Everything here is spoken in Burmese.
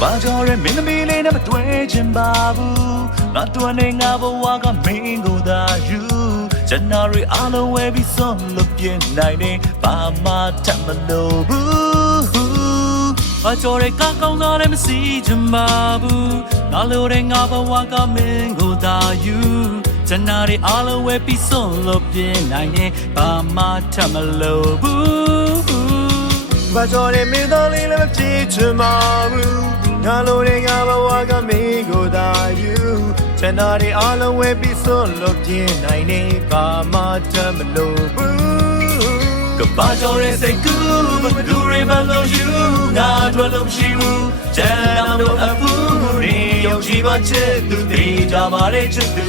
ဘာကြောင့်လဲမင်းသမီးလေးနဲ့မတွေ့ချင်ပါဘူးငါတို့နဲ့ငါဘဝကမင်းကိုသာယူဇန်နဝါရီအားလုံးဝယ်ပြီးဆုံးလို့ပြင်းနိုင်နေဘာမှထပ်မလို့ဘူးဘာကြောင့်လဲကောင်းကောင်းသားလည်းမစီချင်ပါဘူးငါလိုတဲ့ငါဘဝကမင်းကိုသာယူဇန်နဝါရီအားလုံးဝယ်ပြီးဆုံးလို့ပြင်းနိုင်နေဘာမှထပ်မလို့ဘူးဘာကြောင့်လဲမင်းသားလေးလည်းမပြေချင်ပါဘူးငါလိုတဲ့ငါဘဝကမင်းကိုသာယူချမ်းသာတဲ့အားလုံးဝယ်ပြီးဆုံးလို့ပြင်းနိုင်နေဘာမှတမ်းမလို့ဘူးကဘာကြောင့်လဲစိတ်ကူးမတူရမလို့ယူငါတို့လုံးရှိဘူးချမ်းသာတို့အဖူးရီယုံကြည်ပါချစ်သူတေးကြပါလေချစ်သူ